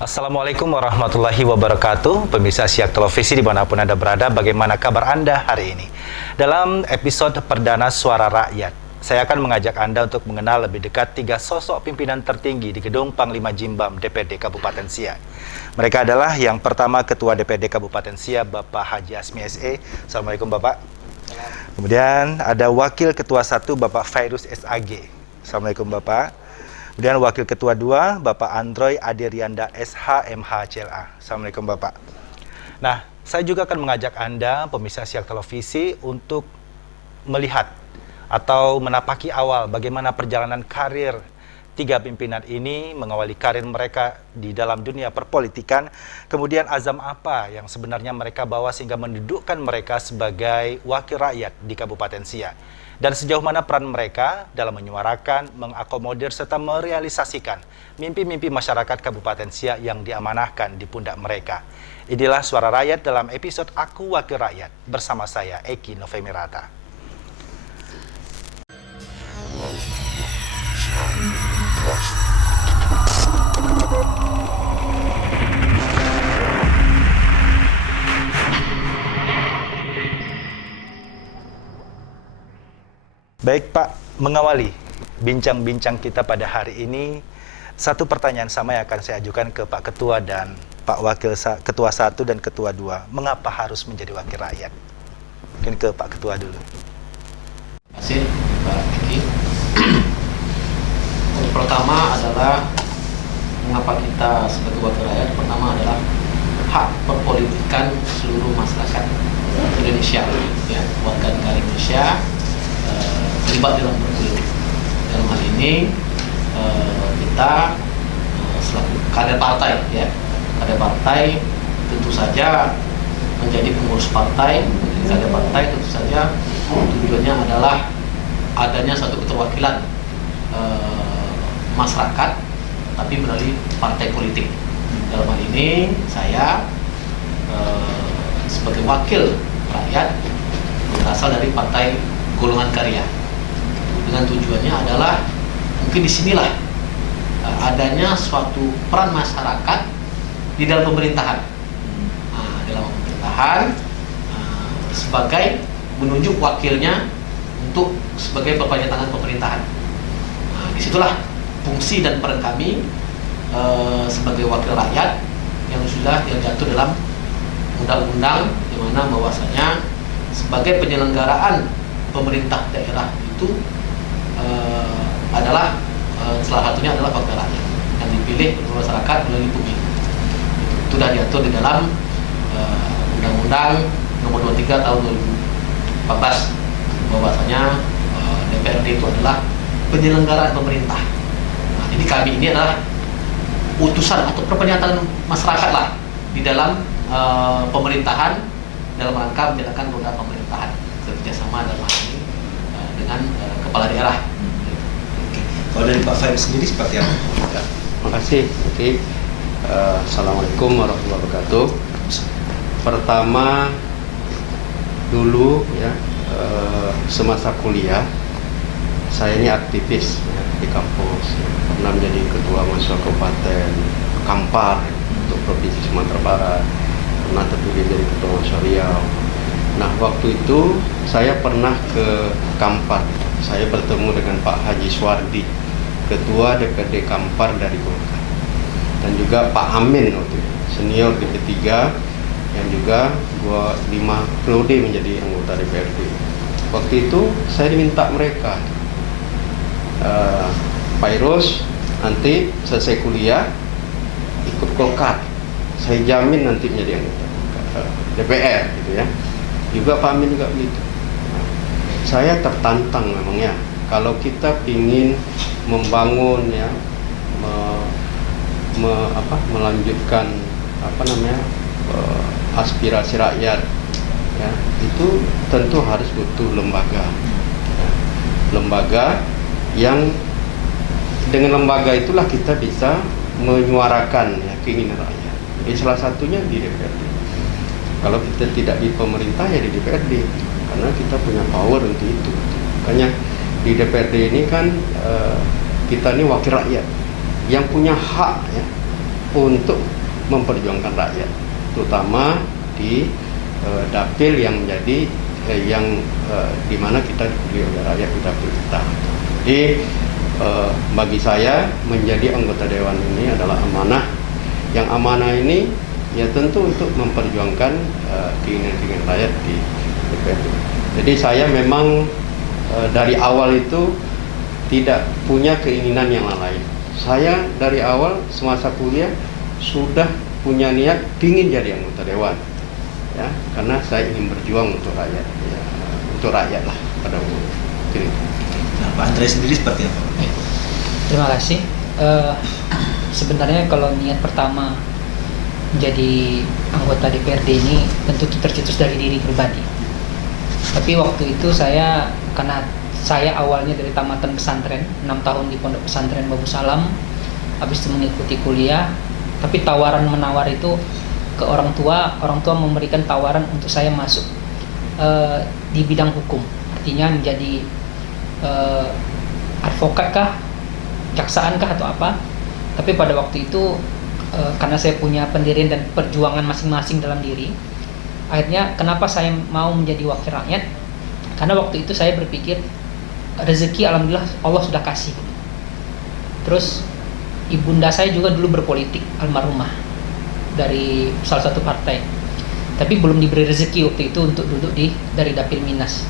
Assalamualaikum warahmatullahi wabarakatuh. Pemirsa Siak Televisi dimanapun Anda berada, bagaimana kabar Anda hari ini? Dalam episode perdana Suara Rakyat, saya akan mengajak Anda untuk mengenal lebih dekat 3 sosok pimpinan tertinggi di Gedung Panglima Jimbam DPD Kabupaten Siak. Mereka adalah yang pertama Ketua DPD Kabupaten Siak, Bapak Haji Asmi SE. Assalamualaikum Bapak. Kemudian ada Wakil Ketua 1 Bapak Fairuz SAG. Assalamualaikum Bapak. Kemudian Wakil Ketua 2, Bapak Androy Adirianda SH MH CLA. Assalamualaikum Bapak. Nah, saya juga akan mengajak Anda, pemirsa Siak Televisi, untuk melihat atau menapaki awal bagaimana perjalanan karir 3 pimpinan ini, mengawali karir mereka di dalam dunia perpolitikan, kemudian azam apa yang sebenarnya mereka bawa sehingga mendudukkan mereka sebagai wakil rakyat di Kabupaten Siak. Dan sejauh mana peran mereka dalam menyuarakan, mengakomodir, serta merealisasikan mimpi-mimpi masyarakat Kabupaten Siak yang diamanahkan di pundak mereka. Inilah Suara Rakyat dalam episode Aku Wakil Rakyat bersama saya, Eki Novemirata. Baik Pak, mengawali bincang-bincang kita pada hari ini, satu pertanyaan sama yang akan saya ajukan ke Pak Ketua dan Pak Wakil Ketua 1 dan Ketua 2. Mengapa harus menjadi wakil rakyat? Mungkin ke Pak Ketua dulu. Terima kasih Pak Eki. Yang pertama adalah mengapa kita sebagai wakil rakyat. Pertama adalah hak perpolitikan seluruh masyarakat Indonesia, ya, warga negara Indonesia terlibat dalam berpolitik. Dalam hal ini kita selaku kader partai, ya, kader partai tentu saja menjadi pengurus partai, menjadi kader partai tentu saja tujuannya adalah adanya satu keterwakilan masyarakat, tapi melalui partai politik. Dalam hal ini saya sebagai wakil rakyat berasal dari Partai Golongan Karya. Dengan tujuannya adalah mungkin disinilah adanya suatu peran masyarakat di dalam pemerintahan. Dalam pemerintahan sebagai menunjuk wakilnya untuk sebagai pepanjang tangan pemerintahan. Disitulah fungsi dan peran kami sebagai wakil rakyat yang sudah diatur dalam undang-undang, di mana bahwasanya sebagai penyelenggaraan pemerintah daerah itu adalah salah satunya adalah wakil rakyat yang dipilih oleh masyarakat melalui pemilu. Itu sudah diatur di dalam Undang-Undang Nomor 23 Tahun 2014 bahwasanya DPRD itu adalah penyelenggaraan pemerintah. Nah, jadi kami ini adalah utusan atau perpanjangan masyarakat lah di dalam pemerintahan dalam rangka menjalankan roda pemerintahan kerjasama dalam hal ini dengan kepala daerah. Oke. Kalau dari Pak Fairuz sendiri seperti apa? Ya, terima kasih. Oke. Assalamualaikum warahmatullahi wabarakatuh. Pertama dulu ya, semasa kuliah saya ini aktivis ya, di kampus, ya. Pernah menjadi ketua mahasiswa Kabupaten Kampar untuk Provinsi Sumatera Barat, pernah terpilih jadi ketua mahasiswa Riau. Nah, waktu itu saya pernah ke Kampar. Saya bertemu dengan Pak Haji Suwardi, Ketua DPD Kampar dari Golkar. Dan juga Pak Amin waktu itu, senior DP3 yang juga 5 periode menjadi anggota DPRD. Waktu itu saya diminta mereka, Fairuz nanti selesai kuliah ikut Golkar. Saya jamin nanti menjadi anggota DPR gitu ya. Juga Pak Amin juga begitu. Saya tertantang memangnya kalau kita ingin membangun ya, melanjutkan aspirasi rakyat ya, itu tentu harus butuh lembaga ya. Lembaga yang dengan lembaga itulah kita bisa menyuarakan ya, keinginan rakyat. Jadi salah satunya di DPRD. Kalau kita tidak di pemerintah ya di DPRD, karena kita punya power untuk itu. Makanya di DPRD ini kan kita ini wakil rakyat yang punya hak ya, untuk memperjuangkan rakyat, terutama di dapil yang menjadi di mana kita dipilih oleh rakyat di dapil kita. Jadi bagi saya menjadi anggota dewan ini adalah amanah. Yang amanah ini ya tentu untuk memperjuangkan keinginan-keinginan rakyat di DPRD. Jadi saya memang dari awal itu tidak punya keinginan yang lain. Saya dari awal semasa kuliah sudah punya niat ingin jadi anggota dewan, ya, karena saya ingin berjuang untuk rakyat, ya, untuk rakyat lah pada umumnya. Nah, Pak Andre sendiri seperti apa? Terima kasih. Sebenarnya kalau niat pertama menjadi anggota DPRD ini tentu tercetus dari diri pribadi. Tapi waktu itu karena saya awalnya dari tamatan pesantren, 6 tahun di pondok pesantren Babu Salam, habis itu mengikuti kuliah, tapi tawaran-menawar itu ke orang tua memberikan tawaran untuk saya masuk di bidang hukum, artinya menjadi advokat kah, jaksaan kah atau apa. Tapi pada waktu itu karena saya punya pendirian dan perjuangan masing-masing dalam diri, akhirnya kenapa saya mau menjadi wakil rakyat, karena waktu itu saya berpikir rezeki alhamdulillah Allah sudah kasih. Terus ibunda saya juga dulu berpolitik, almarhumah, dari salah satu partai, tapi belum diberi rezeki waktu itu untuk duduk dari dapil Minas.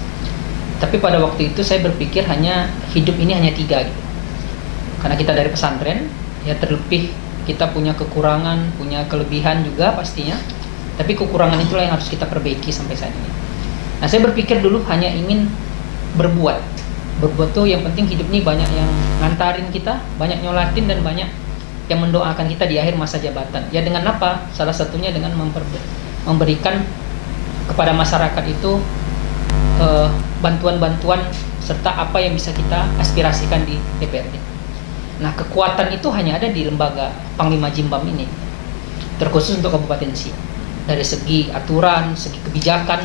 Tapi pada waktu itu saya berpikir hidup ini hanya 3 gitu. Karena kita dari pesantren, ya terlebih kita punya kekurangan, punya kelebihan juga pastinya. Tapi kekurangan itulah yang harus kita perbaiki sampai saat ini. Nah, saya berpikir dulu hanya ingin berbuat tuh yang penting hidup ini banyak yang ngantarin kita, banyak nyolatin, dan banyak yang mendoakan kita di akhir masa jabatan. Ya dengan apa? Salah satunya dengan memberikan kepada masyarakat itu bantuan-bantuan serta apa yang bisa kita aspirasikan di DPRD. Nah, kekuatan itu hanya ada di lembaga Panglima Jimbam ini, terkhusus untuk Kabupaten Siak. Dari segi aturan, segi kebijakan,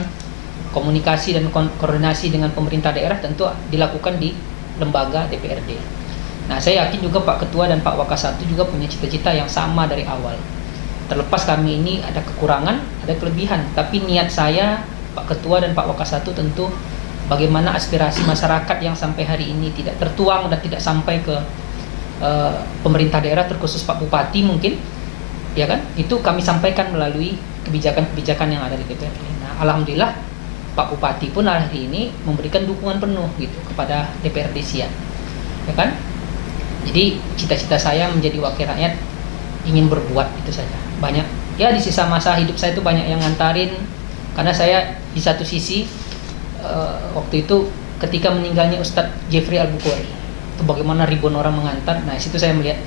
komunikasi dan koordinasi dengan pemerintah daerah tentu dilakukan di lembaga DPRD. Nah, saya yakin juga Pak Ketua dan Pak Wakasatu juga punya cita-cita yang sama dari awal. Terlepas kami ini ada kekurangan, ada kelebihan, tapi niat saya, Pak Ketua dan Pak Wakasatu tentu bagaimana aspirasi masyarakat yang sampai hari ini tidak tertuang dan tidak sampai ke pemerintah daerah, terkhusus Pak Bupati mungkin, ya kan? Itu kami sampaikan melalui kebijakan-kebijakan yang ada di DPRD. Nah, alhamdulillah Pak Bupati pun hari ini memberikan dukungan penuh gitu kepada DPRD Siak, ya kan? Jadi cita-cita saya menjadi wakil rakyat ingin berbuat itu saja. Banyak ya di sisa masa hidup saya itu banyak yang ngantarin, karena saya di satu sisi waktu itu ketika meninggalnya Ustadz Jeffrey Al-Bukhari, itu bagaimana ribuan orang mengantar. Nah, situ saya melihat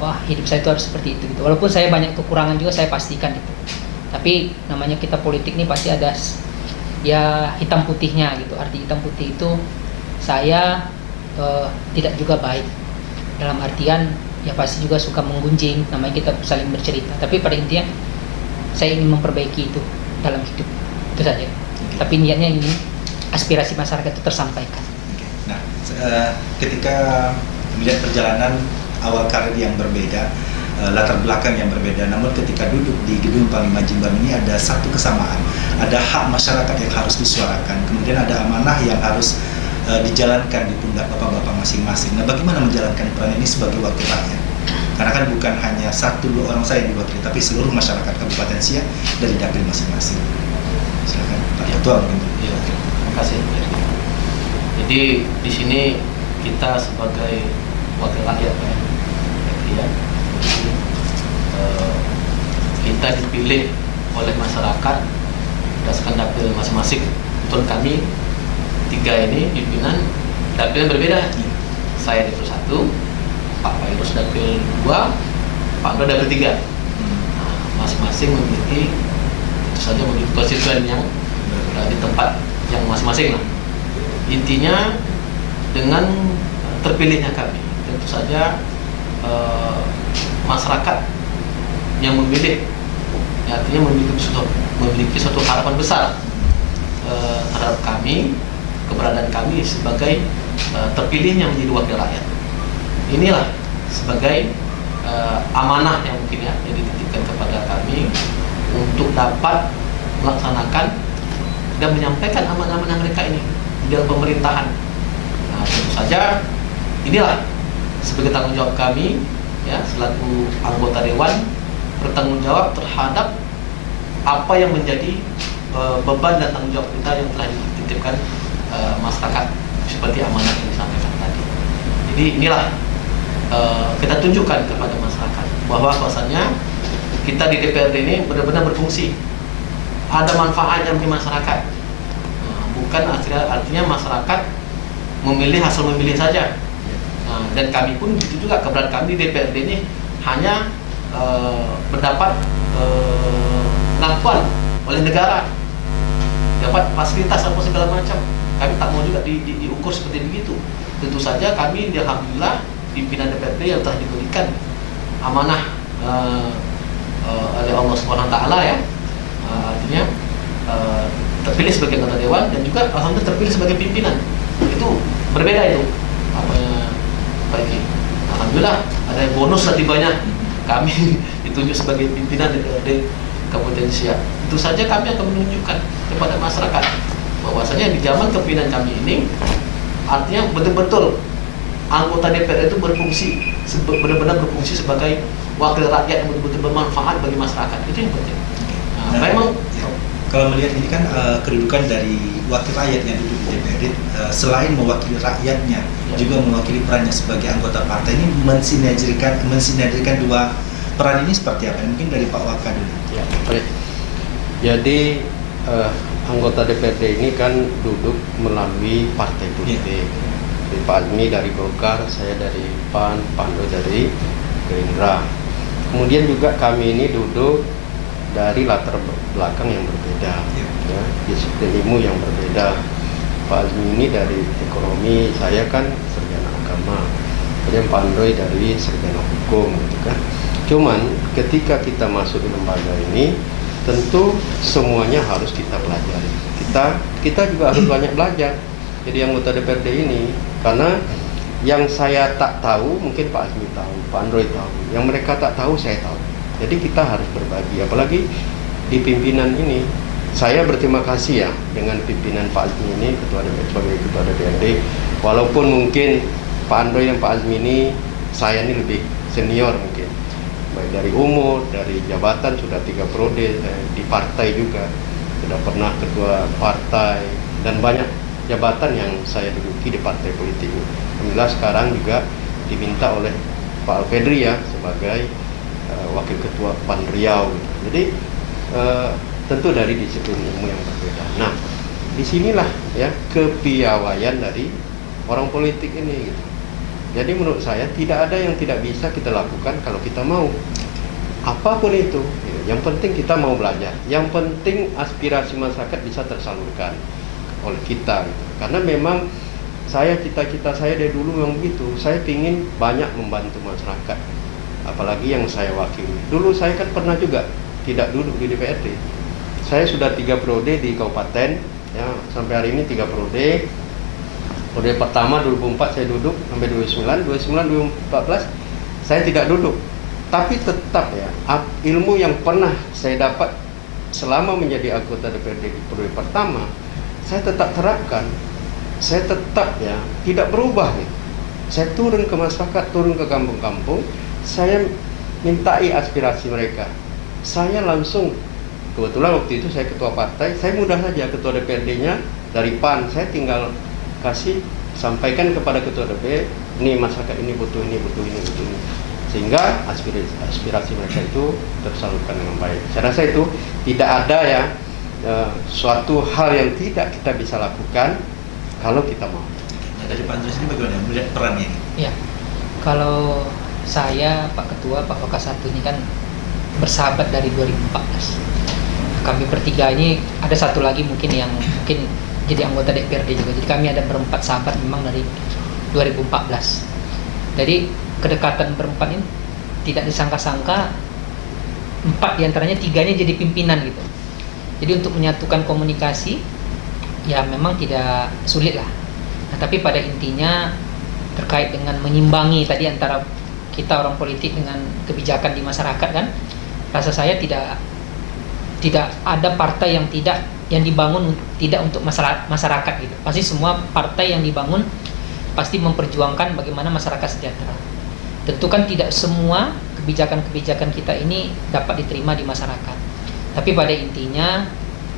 wah, hidup saya itu harus seperti itu gitu. Walaupun saya banyak kekurangan juga, saya pastikan itu. Tapi namanya kita politik nih pasti ada ya hitam putihnya gitu. Arti hitam putih itu saya tidak juga baik, dalam artian ya pasti juga suka menggunjing, namanya kita saling bercerita. Tapi pada intinya saya ingin memperbaiki itu dalam hidup, itu saja. Tapi niatnya ini aspirasi masyarakat itu tersampaikan. Nah, ketika melihat perjalanan awal karir yang berbeda, latar belakang yang berbeda, namun ketika duduk di gedung Panglima Jimbam ini ada satu kesamaan, ada hak masyarakat yang harus disuarakan, kemudian ada amanah yang harus dijalankan di pundak bapak-bapak masing-masing. Nah, bagaimana menjalankan peran ini sebagai wakil rakyat? Karena kan bukan hanya 1-2 orang saya yang diwakili, tapi seluruh masyarakat Kabupaten Siak dari dapil masing-masing. Silakan Pak Ketua mungkin. Iya, terima kasih. Jadi di sini kita sebagai wakil rakyat, ya, kita dipilih oleh masyarakat berdasarkan dapil masing-masing. Untuk kami 3 ini pimpinan dapil yang berbeda. Saya dapil 1, Pak Fairuz dapil 2, Pak Andro dapil 3. Nah, masing-masing memiliki tentu saja memiliki konstituen yang di tempat yang masing-masing lah. Intinya dengan terpilihnya kami, tentu saja masyarakat yang memilih, ya, artinya memiliki suatu harapan besar terhadap kami, keberadaan kami sebagai terpilihnya menjadi wakil rakyat. Inilah sebagai amanah yang mungkin ya yang dititipkan kepada kami untuk dapat melaksanakan dan menyampaikan amanah-amanah mereka ini di dalam pemerintahan. Nah, tentu saja inilah sebagai tanggung jawab kami ya selaku anggota dewan bertanggung jawab terhadap apa yang menjadi beban dan tanggung jawab kita yang telah dititipkan masyarakat seperti amanah yang disampaikan tadi. Jadi inilah kita tunjukkan kepada masyarakat bahwa bahwasannya kita di DPRD ini benar-benar berfungsi, ada manfaatnya bagi masyarakat. Bukan artinya masyarakat memilih hasil memilih saja. Dan kami pun begitu juga, keberadaan kami di DPRD ini hanya mendapat pengakuan oleh negara, dapat fasilitas apa segala macam. Kami tak mau juga diukur seperti begitu. Tentu saja kami alhamdulillah pimpinan DPRD yang telah diberikan amanah oleh Allah Subhanahu Wa Taala ya, artinya terpilih sebagai anggota dewan dan juga alhamdulillah terpilih sebagai pimpinan. Itu berbeda itu Pak Iki. Alhamdulillah ada bonus lebih banyak, kami ditunjuk sebagai pimpinan DPRD Kabupaten Siak. Itu saja kami akan menunjukkan kepada masyarakat bahwasanya di zaman kepemimpinan kami ini artinya betul-betul anggota DPR itu berfungsi benar-benar berfungsi sebagai wakil rakyat yang betul-betul bermanfaat bagi masyarakat. Itu yang penting. Nah, memang kalau melihat ini kan kedudukan dari wakil rakyat yang duduk di DPRD selain mewakili rakyatnya juga mewakili perannya sebagai anggota partai, ini mensinergikan dua peran ini seperti apa? Mungkin dari Pak Waka dulu. Ya, baik. Jadi anggota DPRD ini kan duduk melalui partai politik. Jadi Pak Azmi dari Golkar, saya dari PAN, Pak Ando dari Gerindra. Kemudian juga kami ini duduk dari latar belakang yang berbeda, ya, disiplin ilmu yang berbeda. Pak Azmi ini dari ekonomi, saya kan sarjana agama. Kemudian Pak Andoy dari sarjana hukum, gitu kan. Cuman ketika kita masuk di lembaga ini, tentu semuanya harus kita pelajari. Kita juga harus banyak belajar. Jadi anggota DPRD ini, karena yang saya tak tahu mungkin Pak Azmi tahu, Pak Android tahu, yang mereka tak tahu saya tahu. Jadi kita harus berbagi, apalagi di pimpinan ini. Saya berterima kasih ya dengan pimpinan Pak Azmi ini, sebagai ketua DPRD. Walaupun mungkin Pak Android dan Pak Azmi ini, saya ini lebih senior mungkin, baik dari umur, dari jabatan sudah 3 periode, di partai juga sudah pernah ketua partai dan banyak jabatan yang saya duduki di partai politik. Alhamdulillah sekarang juga diminta oleh Pak Alfedri ya sebagai wakil ketua PAN Riau. Jadi tentu dari disiplin ilmu yang berbeda. Nah, disinilah ya kepiawaian dari orang politik ini gitu. Jadi menurut saya tidak ada yang tidak bisa kita lakukan kalau kita mau. Apapun itu, gitu. Yang penting kita mau belajar. Yang penting aspirasi masyarakat bisa tersalurkan oleh kita. Gitu. Karena memang cita-cita saya dari dulu memang begitu. Saya ingin banyak membantu masyarakat. Apalagi yang saya wakili. Dulu saya kan pernah juga tidak duduk di DPRD. Saya sudah 3 periode di kabupaten, ya sampai hari ini 3 periode. Periode pertama 2004 saya duduk sampai 2014 saya tidak duduk. Tapi tetap ya, ilmu yang pernah saya dapat selama menjadi anggota DPRD di periode pertama, saya tetap terapkan. Saya tetap ya, tidak berubah nih. Saya turun ke masyarakat, turun ke kampung-kampung, saya mintai aspirasi mereka. Saya langsung, kebetulan waktu itu saya ketua partai, saya mudah saja ketua DPRD-nya dari PAN, saya tinggal sampaikan kepada ketua DPR, ini masyarakat ini butuh ini, butuh ini, butuh ini. Sehingga aspirasi mereka itu tersalurkan dengan baik. Saya rasa itu tidak ada ya suatu hal yang tidak kita bisa lakukan kalau kita mau. Nah, dari Pak Andres ini bagaimana melihat perannya ini? Ya, kalau saya, Pak Ketua, Pak Wakasatu ini kan bersahabat dari 2014. Kami bertiga ini ada satu lagi mungkin yang jadi anggota DPRD juga. Jadi kami ada berempat sahabat memang dari 2014. Jadi kedekatan berempat ini tidak disangka-sangka, 4 diantaranya 3-nya jadi pimpinan gitu. Jadi untuk menyatukan komunikasi ya memang tidak sulit lah. Nah, tapi pada intinya terkait dengan menyimbangi tadi antara kita orang politik dengan kebijakan di masyarakat kan, rasa saya tidak ada partai yang dibangun tidak untuk masyarakat gitu. Pasti semua partai yang dibangun pasti memperjuangkan bagaimana masyarakat sejahtera. Tentu kan tidak semua kebijakan-kebijakan kita ini dapat diterima di masyarakat. Tapi pada intinya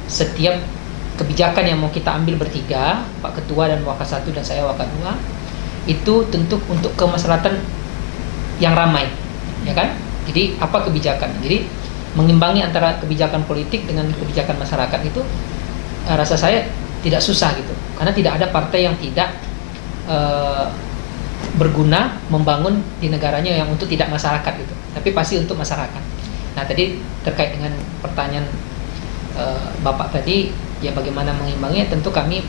setiap kebijakan yang mau kita ambil bertiga, Pak Ketua dan Wakil 1 dan saya Wakil 2, itu tentu untuk kemaslahatan yang ramai, ya kan? Jadi apa kebijakan? Jadi mengimbangi antara kebijakan politik dengan kebijakan masyarakat itu rasa saya tidak susah gitu. Karena tidak ada partai yang tidak berguna membangun di negaranya yang untuk tidak masyarakat gitu. Tapi pasti untuk masyarakat. Nah, tadi terkait dengan pertanyaan Bapak tadi, ya bagaimana mengimbanginya, tentu kami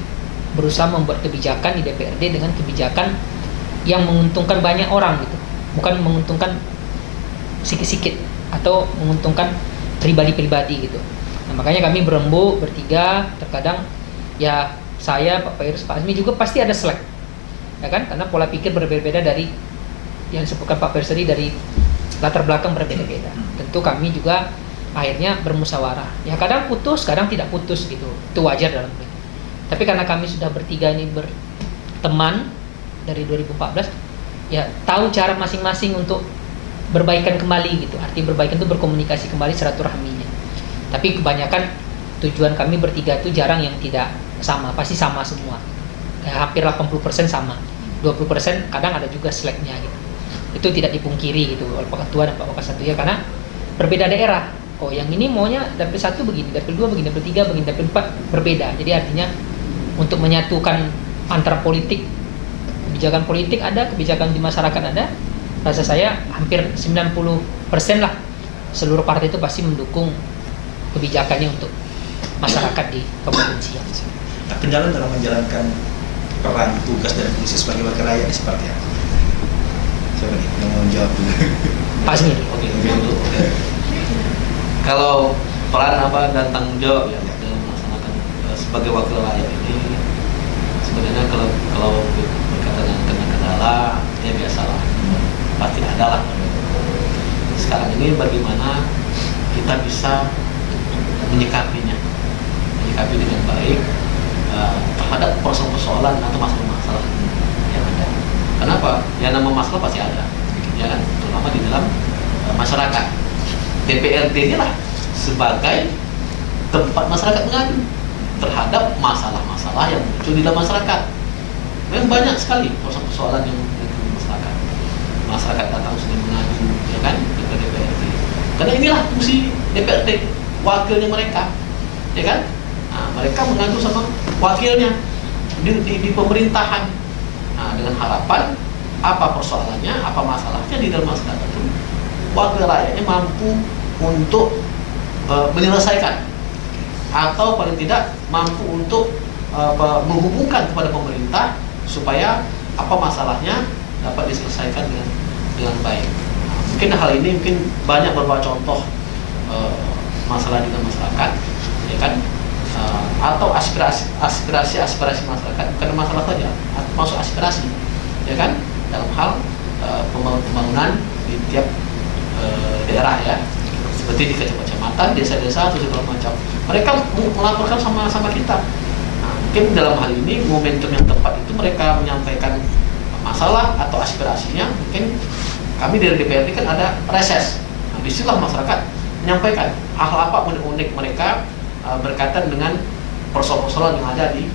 berusaha membuat kebijakan di DPRD dengan kebijakan yang menguntungkan banyak orang gitu. Bukan menguntungkan sikit-sikit atau menguntungkan pribadi-pribadi gitu. Nah, makanya kami berembuk bertiga, terkadang ya saya, Pak Fairuz, Pak Azmi juga pasti ada selek, ya kan? Karena pola pikir berbeda-beda dari yang disebutkan Pak Fairuz tadi, dari latar belakang berbeda-beda. Tentu kami juga akhirnya bermusyawarah. Ya kadang putus, kadang tidak putus gitu. Itu wajar dalam politik. Tapi karena kami sudah bertiga ini berteman dari 2014, ya tahu cara masing-masing untuk berbaikan kembali gitu. Arti berbaikan itu berkomunikasi kembali, silaturahminya. Tapi kebanyakan tujuan kami bertiga itu jarang yang tidak sama, pasti sama semua. Ya, hampir 80% sama. 20% kadang ada juga slacknya gitu. Itu tidak dipungkiri gitu oleh Pak Ketua dan Pak Wakil 1 ya, karena berbeda daerah. Oh, yang ini maunya dapil 1 begini, dapil 2 begini, dapil 3 begini, dapil 4 berbeda. Jadi artinya untuk menyatukan antara politik, kebijakan politik ada, kebijakan di masyarakat ada, rasa saya hampir 90% lah seluruh partai itu pasti mendukung kebijakannya untuk masyarakat di Kabupaten Siak. Nah, kendala dalam menjalankan peran tugas dan fungsi sebagai wakil rakyat ini seperti apa? Siapa nih yang mau jawab dulu? Pak Asmi. Oke. Kalau peran apa dan tanggung jawab ya dalam melaksanakan sebagai wakil rakyat ini, sebenarnya kalau berkaitan dengan kendala ya biasalah, pasti ada lah. Sekarang ini bagaimana kita bisa menyikapi dengan baik terhadap persoalan atau masalah-masalah yang ada. Kenapa? Ya nama masalah pasti ada, ya kan? Terutama di dalam masyarakat. DPRD inilah sebagai tempat masyarakat mengadu terhadap masalah-masalah yang muncul di dalam masyarakat. Memang banyak sekali persoalan yang muncul di masyarakat. Masyarakat datang sudah mengadu, ya kan, ke DPRD. Karena inilah fungsi DPRD, wakilnya mereka, ya kan? Nah, mereka mengadu sama wakilnya di pemerintahan. Nah, dengan harapan apa persoalannya, apa masalahnya di dalam masyarakat itu, wakil rakyatnya mampu untuk menyelesaikan atau paling tidak mampu untuk menghubungkan kepada pemerintah supaya apa masalahnya dapat diselesaikan dengan baik. Nah, mungkin hal ini banyak beberapa contoh masalah di dalam masyarakat, ya kan? Atau aspirasi masyarakat, bukan masalah saja, masuk aspirasi, ya kan? Dalam hal pembangunan di tiap daerah ya, seperti di kecamatan, desa-desa, atau segala macam. Mereka melaporkan sama kita. Nah, mungkin dalam hal ini momentum yang tepat itu mereka menyampaikan masalah atau aspirasinya. Mungkin kami dari DPRD kan ada reses. Nah, disitulah masyarakat menyampaikan hal apa unik mereka berkaitan dengan persoalan yang ada di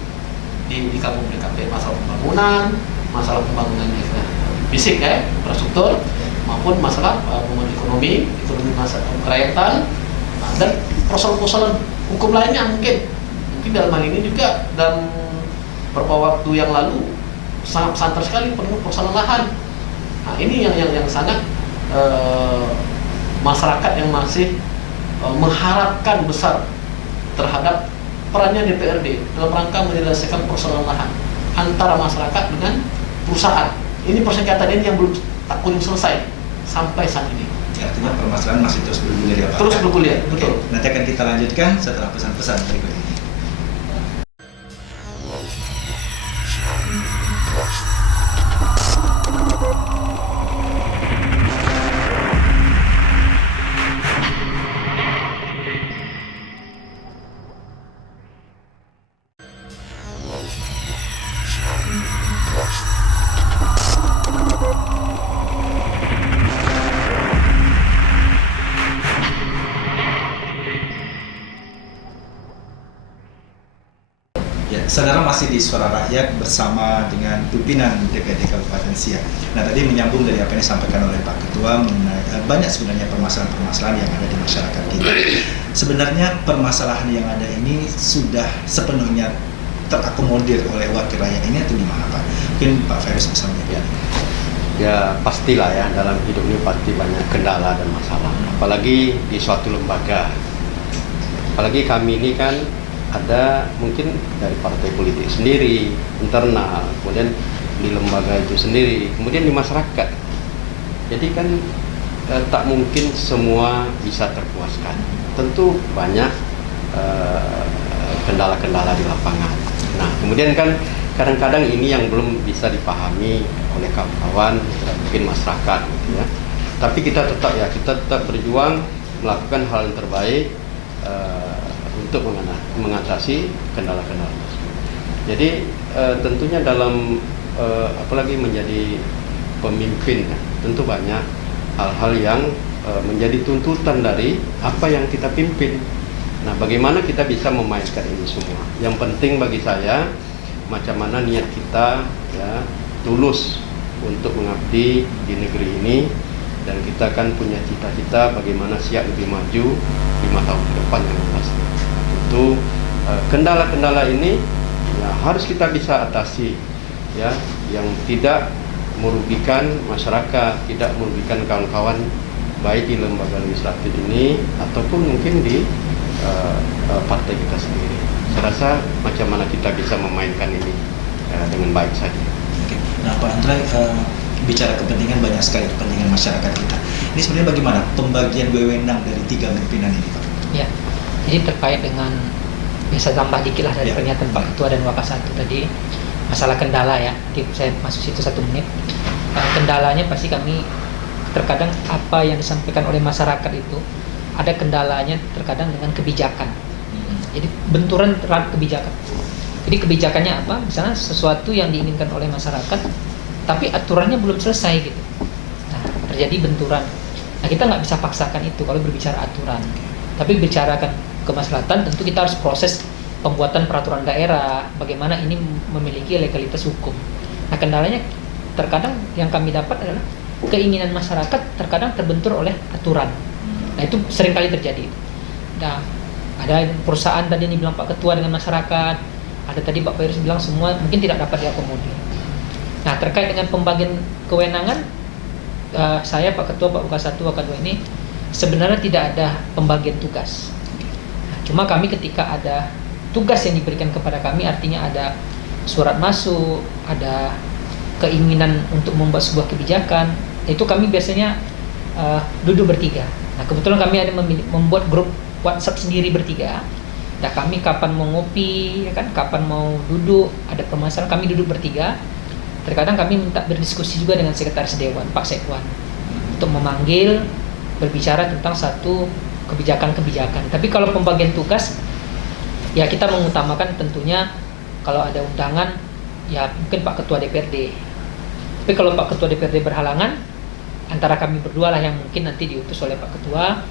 kampung DKP, masalah pembangunan fisik ya, infrastruktur, maupun masalah ekonomi kerakyatan, dan persoalan hukum lainnya. Mungkin dalam hal ini juga dalam beberapa waktu yang lalu sangat santer sekali penuh persoalan lahan. Nah, ini yang sangat masyarakat yang masih mengharapkan besar terhadap perannya DPRD dalam rangka menyelesaikan persoalan lahan antara masyarakat dengan perusahaan. Ini persengketaan ini yang belum tak kunjung selesai sampai saat ini. Ya, artinya permasalahan masih terus bergulir ya Pak? Terus bergulir, betul. Oke, nanti akan kita lanjutkan setelah pesan-pesan berikut ini. saudara masih di Suara Rakyat bersama dengan pimpinan DPRD Kabupaten Siak. Nah, tadi menyambung dari apa yang disampaikan oleh Pak Ketua mengenai banyak sebenarnya permasalahan-permasalahan yang ada di masyarakat kita. Sebenarnya permasalahan yang ada ini sudah sepenuhnya terakomodir oleh wakil rakyat ini atau gimana, Pak? Mungkin Pak Fairuz bisa menjawab. Ya pastilah ya, dalam hidup ini pasti banyak kendala dan masalah. Apalagi di suatu lembaga. Apalagi kami ini kan ada mungkin dari partai politik sendiri, internal, kemudian di lembaga itu sendiri, kemudian di masyarakat. Jadi kan tak mungkin semua bisa terpuaskan. Tentu banyak kendala-kendala di lapangan. Nah, kemudian kan kadang-kadang ini yang belum bisa dipahami oleh kawan-kawan, mungkin masyarakat, gitu ya. Tapi kita tetap berjuang melakukan hal yang terbaik untuk mengatasi kendala-kendala tersebut. Jadi tentunya dalam apalagi menjadi pemimpin, tentu banyak hal-hal yang menjadi tuntutan dari apa yang kita pimpin. Nah, bagaimana kita bisa memainkan ini semua? Yang penting bagi saya, macam mana niat kita ya tulus untuk mengabdi di negeri ini, dan kita kan punya cita-cita bagaimana Siak lebih maju 5 tahun ke depan yang pasti. Tentu kendala-kendala ini ya harus kita bisa atasi ya, yang tidak merugikan masyarakat, tidak merugikan kawan-kawan baik di lembaga legislatif ini ataupun mungkin di partai kita sendiri. Saya rasa macam mana kita bisa memainkan ini dengan baik saja. Oke. Nah, Pak Andre, bicara kepentingan, banyak sekali kepentingan masyarakat kita. Ini sebenarnya bagaimana pembagian wewenang dari 3 pimpinan ini, Pak? Ya, jadi terkait dengan, bisa tambah dikit lah dari pernyataan Pak Ketua dan Wakasatu tadi, masalah kendala ya. Jadi saya masuk situ 1 menit. Kendalanya pasti kami terkadang apa yang disampaikan oleh masyarakat itu ada kendalanya terkadang dengan kebijakan. Jadi benturan terhadap kebijakan. Jadi kebijakannya apa? Misalnya sesuatu yang diinginkan oleh masyarakat, tapi aturannya belum selesai gitu. Nah, terjadi benturan. Nah, kita nggak bisa paksakan itu kalau berbicara aturan. Tapi bicarakan kemaslahatan, tentu kita harus proses pembuatan peraturan daerah. Bagaimana ini memiliki legalitas hukum. Nah, kendalanya terkadang yang kami dapat adalah keinginan masyarakat terkadang terbentur oleh aturan. Nah, itu seringkali terjadi. Nah, ada perusahaan tadi yang dibilang Pak Ketua dengan masyarakat, ada tadi Pak Fairuz bilang semua mungkin tidak dapat diakomodir. Nah, terkait dengan pembagian kewenangan, saya Pak Ketua, Pak Wakasatu, Wakadua ini sebenarnya tidak ada pembagian tugas. Nah, cuma kami ketika ada tugas yang diberikan kepada kami, artinya ada surat masuk, ada keinginan untuk membuat sebuah kebijakan, itu kami biasanya duduk bertiga. Nah, kebetulan kami ada membuat grup WhatsApp sendiri bertiga. Nah, kami kapan mau ngopi, ya kan, kapan mau duduk, ada permasalahan, kami duduk bertiga. Terkadang kami minta berdiskusi juga dengan Sekretaris Dewan, Pak Sekwan, untuk memanggil, berbicara tentang satu kebijakan-kebijakan. Tapi kalau pembagian tugas, ya kita mengutamakan tentunya kalau ada undangan, ya mungkin Pak Ketua DPRD. Tapi kalau Pak Ketua DPRD berhalangan, antara kami berdua lah yang mungkin nanti diutus oleh Pak Ketua.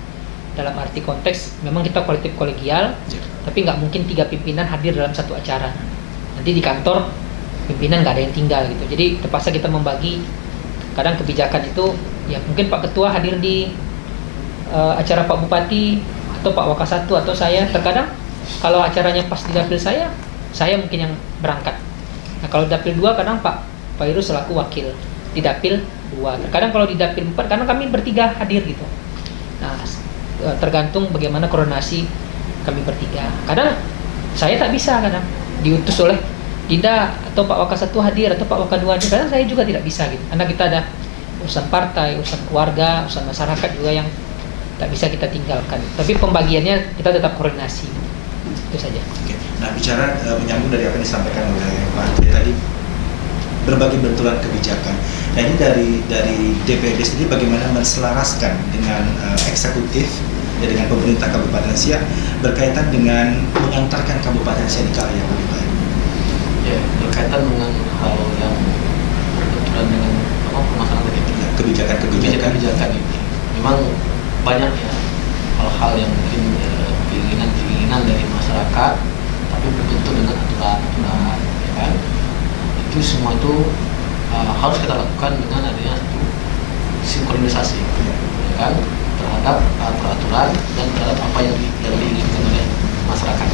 Dalam arti konteks memang kita kolektif kolegial, tapi nggak mungkin 3 pimpinan hadir dalam satu acara. Nanti di kantor pimpinan nggak ada yang tinggal gitu. Jadi terpaksa kita membagi. Kadang kebijakan itu ya mungkin Pak Ketua hadir di acara Pak Bupati atau Pak Wakasatu atau saya. Terkadang kalau acaranya pas di dapil saya mungkin yang berangkat. Nah, kalau dapil 2 kadang Pak Fairuz selaku wakil di dapil 2. Terkadang kalau di dapil 4 karena kami bertiga hadir gitu. Nah, tergantung bagaimana koordinasi kami bertiga. Kadang saya tak bisa, kadang diutus oleh Dinda atau Pak Wakasatu hadir atau Pak Wakadua hadir. Kadang saya juga tidak bisa gitu. Karena kita ada urusan partai, urusan keluarga, urusan masyarakat juga yang tak bisa kita tinggalkan. Tapi pembagiannya kita tetap koordinasi. Itu saja. Oke. Nah, bicara menyambung dari apa yang disampaikan oleh Pak Andre tadi, berbagai benturan kebijakan. Nah, ini dari DPRD sendiri bagaimana menselaraskan dengan eksekutif ya, dengan pemerintah Kabupaten Siak berkaitan dengan mengantarkan Kabupaten Siak di ke arah yang lebih baik. Ya, berkaitan dengan hal yang berbenturan dengan permasalahan tadi. Ya, kebijakan ini. Memang banyak ya hal-hal yang mungkin keinginan dari masyarakat, tapi berbentuk dengan aturan-aturan, ya kan? Itu semua itu harus kita lakukan dengan adanya satu sinkronisasi, ya kan, terhadap peraturan dan terhadap apa yang diinginkan oleh masyarakat.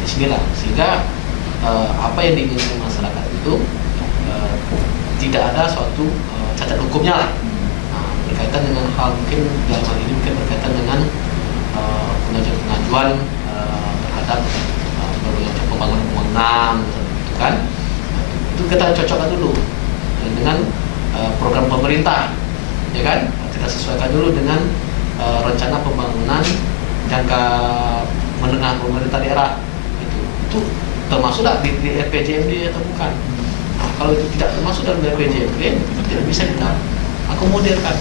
Di sinilah sehingga apa yang diinginkan masyarakat itu tidak ada suatu cacat hukumnya lah. Berkaitan dengan hal mungkin dalam hal ini mungkin berkaitan dengan pengajuan terhadap pembangunan gitu kan. Itu kita cocokkan dulu dengan program pemerintah, ya kan? Kita sesuaikan dulu dengan rencana pembangunan jangka menengah pemerintah daerah. Itu termasuk di RPJMD atau bukan? Nah, kalau itu tidak termasuk dalam RPJMD, itu tidak bisa kita akomodirkan.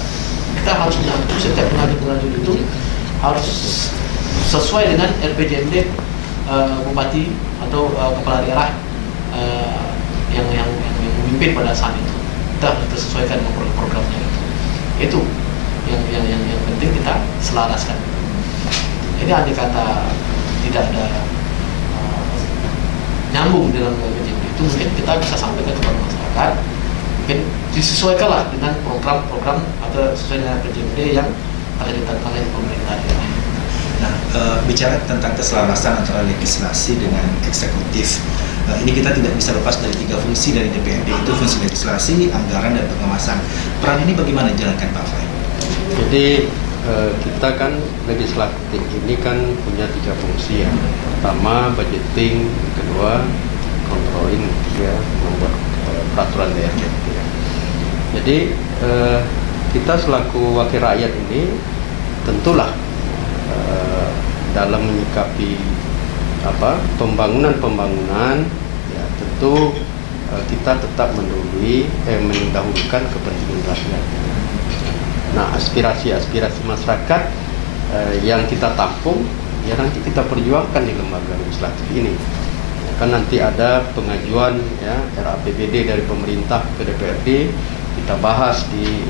Kita harus mengatur setiap pengajuan itu harus sesuai dengan RPJMD bupati atau kepala daerah yang memimpin pada saat itu. Kita harus sesuaikan dengan programnya itu yang penting kita selaraskan. Ini andai kata tidak ada nyambung dengan RPJMD itu, mungkin kita bisa sampaikan kepada masyarakat, mungkin disesuaikanlah dengan program-program atau sesuai dengan RPJMD yang akan ditetapkan pemerintah daerah. Nah, bicara tentang keselarasan antara legislasi dengan eksekutif, ini kita tidak bisa lepas dari 3 fungsi dari DPRD, itu fungsi legislasi, anggaran, dan pengawasan. Peran ini bagaimana dijalankan Pak Fai? Jadi kita kan legislatif ini kan punya 3 fungsi ya. Pertama budgeting, kedua controlling, ketiga membuat peraturan daerah. Ya. Jadi kita selaku wakil rakyat ini tentulah dalam menyikapi pembangunan ya tentu kita tetap mendahulukan kepentingan rakyat. Nah, aspirasi masyarakat yang kita tampung ya nanti kita perjuangkan di lembaga legislatif ini. Ya, kan nanti ada pengajuan ya RAPBD dari pemerintah ke DPRD, kita bahas di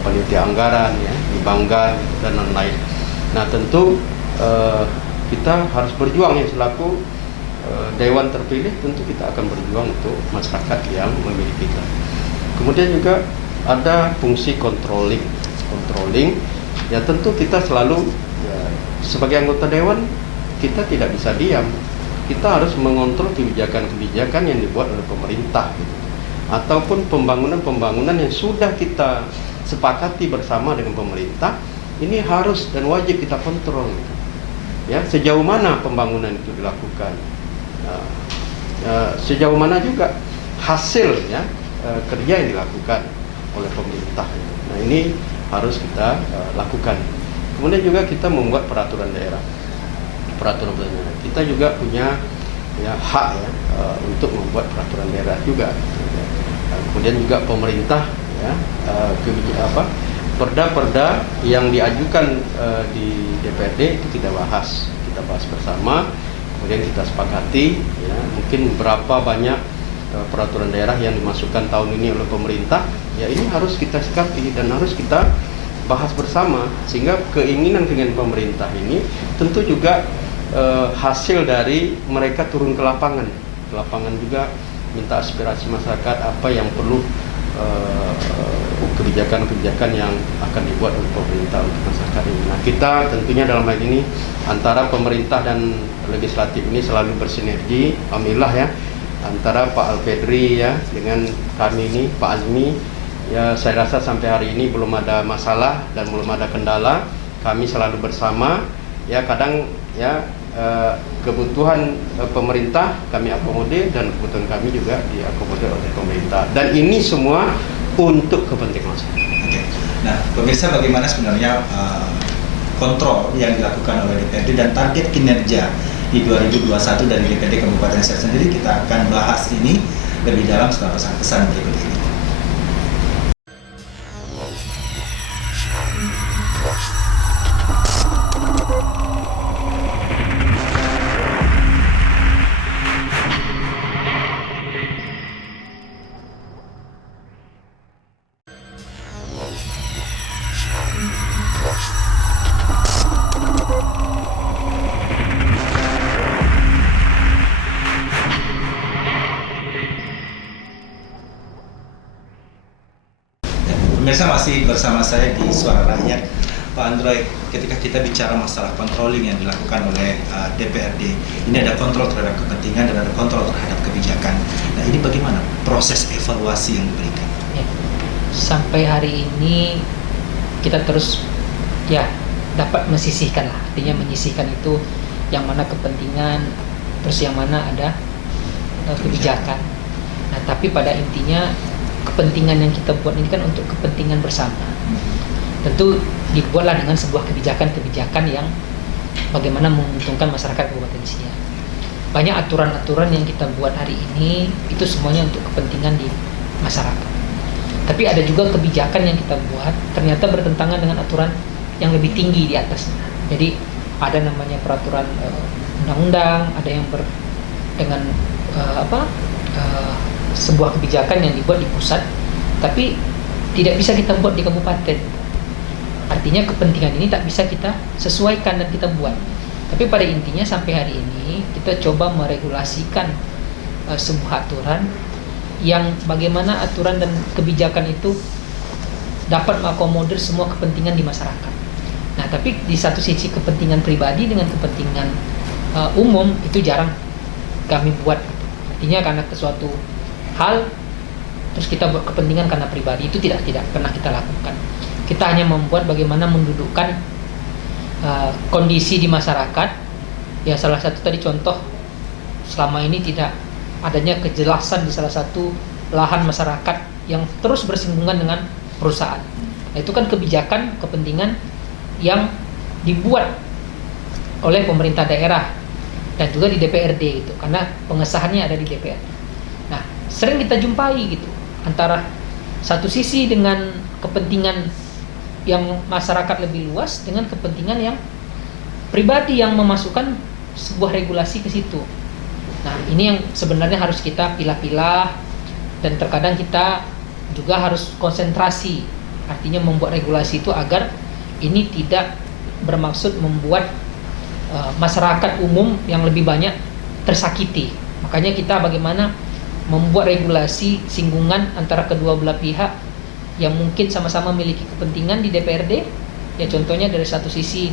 panitia anggaran ya, di Banggar dan lain-lain. Nah, tentu kita harus berjuang ya selaku dewan terpilih, tentu kita akan berjuang untuk masyarakat yang memilih kita. Kemudian juga ada fungsi controlling ya tentu kita selalu ya, sebagai anggota dewan kita tidak bisa diam, kita harus mengontrol kebijakan-kebijakan yang dibuat oleh pemerintah gitu. Ataupun pembangunan yang sudah kita sepakati bersama dengan pemerintah, ini harus dan wajib kita kontrol gitu. Ya, sejauh mana pembangunan itu dilakukan, sejauh mana juga hasil ya kerja yang dilakukan oleh pemerintah. Nah, ini harus kita lakukan. Kemudian juga kita membuat peraturan daerah. Kita juga punya ya hak ya untuk membuat peraturan daerah juga. Kemudian juga pemerintah ya perda-perda yang diajukan di DPRD itu kita bahas bersama, kemudian kita sepakati ya mungkin berapa banyak peraturan daerah yang dimasukkan tahun ini oleh pemerintah, ya ini harus kita sikapi dan harus kita bahas bersama, sehingga keinginan pemerintah ini tentu juga hasil dari mereka turun ke lapangan juga minta aspirasi masyarakat apa yang perlu kebijakan-kebijakan yang akan dibuat oleh pemerintah untuk masyarakat ini. Nah, kita tentunya dalam hal ini antara pemerintah dan legislatif ini selalu bersinergi, alhamdulillah ya, antara Pak Alfedri ya dengan kami ini Pak Azmi ya, saya rasa sampai hari ini belum ada masalah dan belum ada kendala. Kami selalu bersama ya, kadang ya kebutuhan pemerintah kami akomodir dan kebutuhan kami juga diakomodir oleh pemerintah, dan ini semua untuk kepentingan masyarakat. Oke. Nah, pemirsa, bagaimana sebenarnya kontrol yang dilakukan oleh DPRD dan target kinerja di 2021 dari DPRD Kabupaten Siak sendiri? Kita akan bahas ini lebih dalam setelah pesan-pesan berikut ini. Pemirsa masih bersama saya di Suara Rakyat. Pak Androy, ketika kita bicara masalah controlling yang dilakukan oleh DPRD, ini ada kontrol terhadap kepentingan dan ada kontrol terhadap kebijakan. Nah, ini bagaimana proses evaluasi yang diberikan? Ya. Sampai hari ini kita terus dapat mensisihkan lah, artinya menyisihkan itu yang mana kepentingan, terus yang mana ada kebijakan. Nah, tapi pada intinya kepentingan yang kita buat ini kan untuk kepentingan bersama. Tentu dibuatlah dengan sebuah kebijakan-kebijakan yang bagaimana menguntungkan masyarakat Kabupaten Siak. Banyak aturan-aturan yang kita buat hari ini itu semuanya untuk kepentingan di masyarakat. Tapi ada juga kebijakan yang kita buat ternyata bertentangan dengan aturan yang lebih tinggi di atasnya. Jadi ada namanya peraturan undang-undang, ada yang dengan sebuah kebijakan yang dibuat di pusat, tapi tidak bisa kita buat di kabupaten. Artinya kepentingan ini tak bisa kita sesuaikan dan kita buat. Tapi pada intinya sampai hari ini kita coba meregulasikan sebuah aturan yang bagaimana aturan dan kebijakan itu dapat mengakomodir semua kepentingan di masyarakat. Nah, tapi di satu sisi kepentingan pribadi dengan kepentingan umum itu jarang kami buat. Artinya karena suatu hal terus kita buat kepentingan karena pribadi itu tidak pernah kita lakukan. Kita hanya membuat bagaimana mendudukkan kondisi di masyarakat. Ya, salah satu tadi contoh selama ini tidak adanya kejelasan di salah satu lahan masyarakat yang terus bersinggungan dengan perusahaan. Nah, itu kan kebijakan kepentingan yang dibuat oleh pemerintah daerah dan juga di DPRD itu, karena pengesahannya ada di DPRD. Nah, sering kita jumpai gitu antara satu sisi dengan kepentingan yang masyarakat lebih luas dengan kepentingan yang pribadi yang memasukkan sebuah regulasi ke situ. Nah, ini yang sebenarnya harus kita pilah-pilah dan terkadang kita juga harus konsentrasi. Artinya membuat regulasi itu agar ini tidak bermaksud membuat masyarakat umum yang lebih banyak tersakiti. Makanya kita bagaimana membuat regulasi singgungan antara kedua belah pihak yang mungkin sama-sama memiliki kepentingan di DPRD. Ya, contohnya dari satu sisi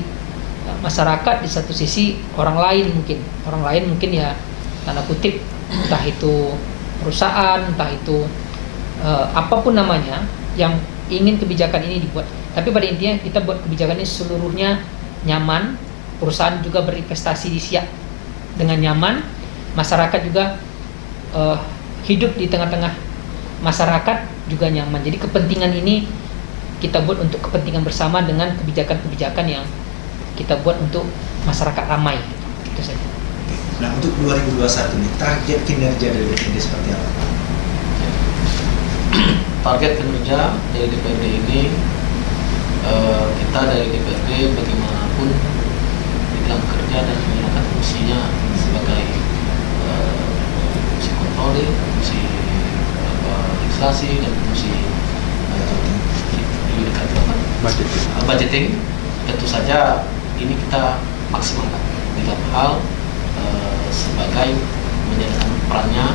masyarakat, di satu sisi orang lain mungkin ya tanda kutip entah itu perusahaan, entah itu apapun namanya yang ingin kebijakan ini dibuat. Tapi pada intinya kita buat kebijakan ini seluruhnya nyaman, perusahaan juga berinvestasi di Siak dengan nyaman, masyarakat juga hidup di tengah-tengah masyarakat juga nyaman. Jadi kepentingan ini kita buat untuk kepentingan bersama dengan kebijakan-kebijakan yang kita buat untuk masyarakat ramai. Itu saja. Nah, untuk 2021 ini target kinerja dari DPRD seperti apa? Target kinerja dari DPRD ini kita dari DPRD bagaimanapun di dalam kerja dan menjalankan fungsinya sebagai fungsi kontroling, fungsi legislasi dan fungsi budgeting. Tentu saja ini kita maksimalkan di dalam hal sebagai menjalankan perannya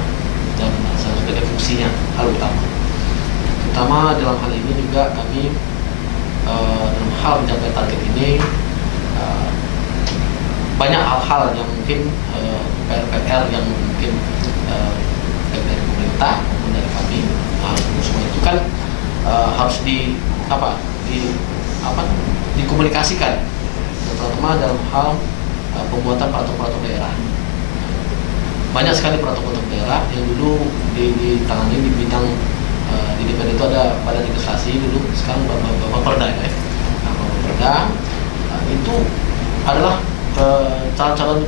dan sebagai fungsinya hal utama dalam hal ini juga kami dalam hal mencapai target ini banyak hal-hal yang mungkin PR yang mungkin dari pemerintah maupun dari kami. Nah, semua itu kan harus dikomunikasikan, terutama dalam hal pembuatan peraturan daerah. Banyak sekali peraturan daerah yang dulu ditangani di bidang di DPRD itu ada badan legislasi dulu, sekarang Bapak Perda ya. Nah, Bapak Perda itu adalah calon-calon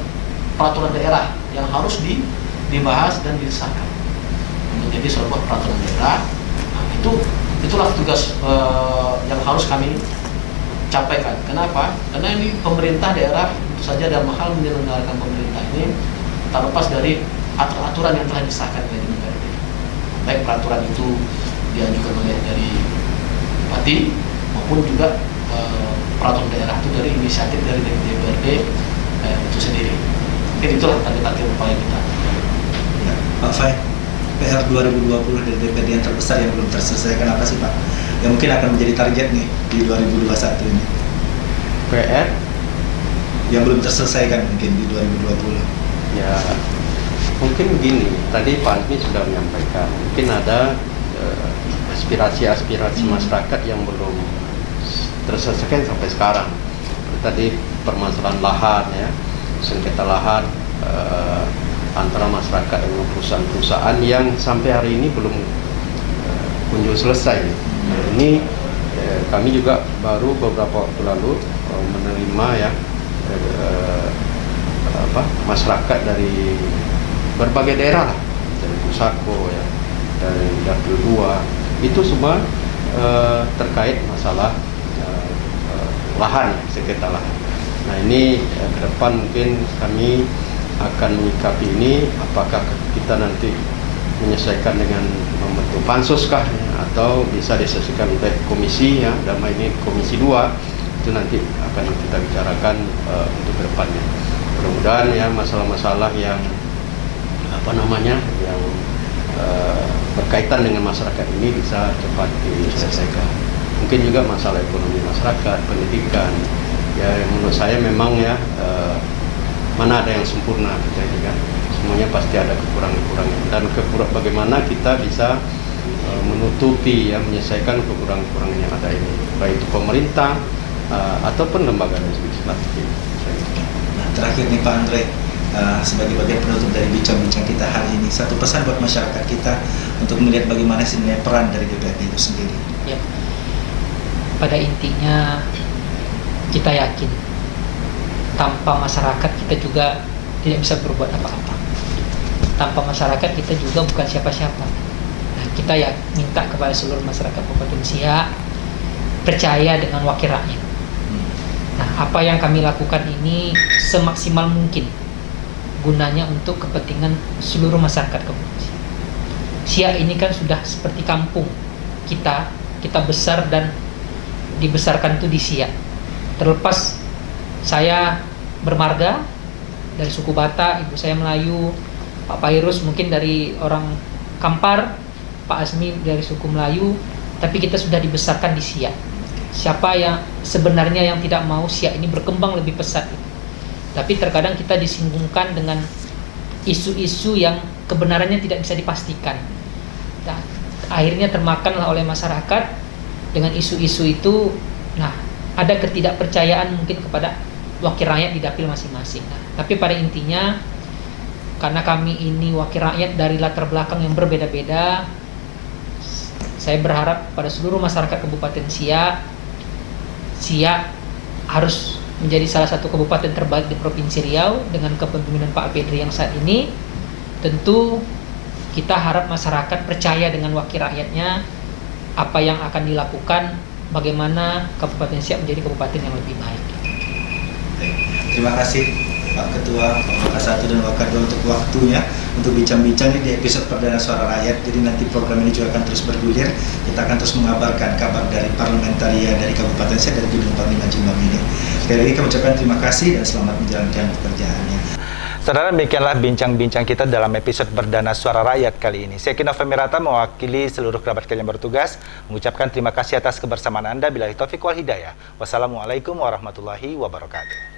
peraturan daerah yang harus dibahas dan disahkan menjadi sebuah peraturan daerah. Nah, itulah tugas yang harus kami capaikan. Kenapa? Karena ini pemerintah daerah tentu saja dalam hal menyelenggarakan pemerintah ini tak lepas dari aturan yang telah disahkan oleh DPRD. Baik peraturan itu diajukan dari bupati maupun juga peraturan daerah itu dari inisiatif dari DPRD itu sendiri. Mungkin itulah target upaya kita. Ya, Pak Fai, PR 2020 dari DPRD yang terbesar yang belum terselesaikan apa sih Pak? Yang mungkin akan menjadi target nih di 2021 ini. PR Yang belum terselesaikan mungkin di 2020. ya mungkin begini, tadi Pak Azmi sudah menyampaikan, mungkin ada aspirasi-aspirasi masyarakat yang belum terselesaikan sampai sekarang. Tadi permasalahan lahan ya, sengketa lahan antara masyarakat dengan perusahaan-perusahaan yang sampai hari ini belum kunjung selesai. Nah, ini kami juga baru beberapa waktu lalu menerima ya masyarakat dari berbagai daerah lah, dari Pusako ya, dari Dapil 2, itu semua terkait masalah lahan, sengketa lahan. Nah ini ke depan mungkin kami akan menyikapi ini, apakah kita nanti menyelesaikan dengan membentuk pansus kah ya, atau bisa diselesaikan oleh komisi ya, dalam hal ini komisi 2, itu nanti akan kita bicarakan untuk ke depannya. Mudah-mudahan ya masalah-masalah yang yang berkaitan dengan masyarakat ini bisa cepat diselesaikan. Mungkin juga masalah ekonomi masyarakat, pendidikan, ya menurut saya memang ya mana ada yang sempurna kita ini kan, semuanya pasti ada kekurangan-kekurangan, dan bagaimana kita bisa menutupi ya, menyelesaikan kekurangan-kekurangan yang ada ini, baik itu pemerintah ataupun lembaga legislatif. Nah, terakhir nih Pak Andre, sebagai bagian penutup dari bincang-bincang kita hari ini, satu pesan buat masyarakat kita untuk melihat bagaimana sebenarnya peran dari DPRD itu sendiri. Ya. Pada intinya kita yakin tanpa masyarakat kita juga tidak bisa berbuat apa-apa. Tanpa masyarakat kita juga bukan siapa-siapa. Nah, kita ya minta kepada seluruh masyarakat Kabupaten Siak percaya dengan wakil rakyat. Nah, apa yang kami lakukan ini semaksimal mungkin gunanya untuk kepentingan seluruh masyarakat Kabupaten Siak. Siak ini kan sudah seperti kampung kita besar dan dibesarkan itu di Siak. Terlepas saya bermarga dari suku Batak, ibu saya Melayu, Pak Pairus mungkin dari orang Kampar, Pak Azmi dari suku Melayu, tapi kita sudah dibesarkan di Siak. Siapa yang sebenarnya yang tidak mau Siak ini berkembang lebih pesat gitu. Tapi terkadang kita disinggungkan dengan isu-isu yang kebenarannya tidak bisa dipastikan. Nah, akhirnya termakanlah oleh masyarakat dengan isu-isu itu. Nah, ada ketidakpercayaan mungkin kepada wakil rakyat di dapil masing-masing. Nah, tapi pada intinya karena kami ini wakil rakyat dari latar belakang yang berbeda-beda, saya berharap pada seluruh masyarakat Kabupaten Siak harus menjadi salah satu kabupaten terbaik di Provinsi Riau dengan kepemimpinan Pak Pedri yang saat ini. Tentu kita harap masyarakat percaya dengan wakil rakyatnya, apa yang akan dilakukan, bagaimana Kabupaten Siak menjadi kabupaten yang lebih baik. Terima kasih Pak Ketua, Pak Wakasatu dan Wakadua untuk waktunya untuk bincang-bincang di episode perdana Suara Rakyat. Jadi nanti program ini juga akan terus bergulir. Kita akan terus mengabarkan kabar dari parlementaria dari Kabupaten Siak dari Gedung Panglima Jimbang ini. Sekali lagi kami ucapkan terima kasih dan selamat menjalankan pekerjaannya. Saudara, demikianlah bincang-bincang kita dalam episode perdana Suara Rakyat kali ini. Saya Kino Femirata mewakili seluruh kerabat kerja yang bertugas mengucapkan terima kasih atas kebersamaan Anda. Billahi taufiq wal hidayah. Wassalamualaikum warahmatullahi wabarakatuh.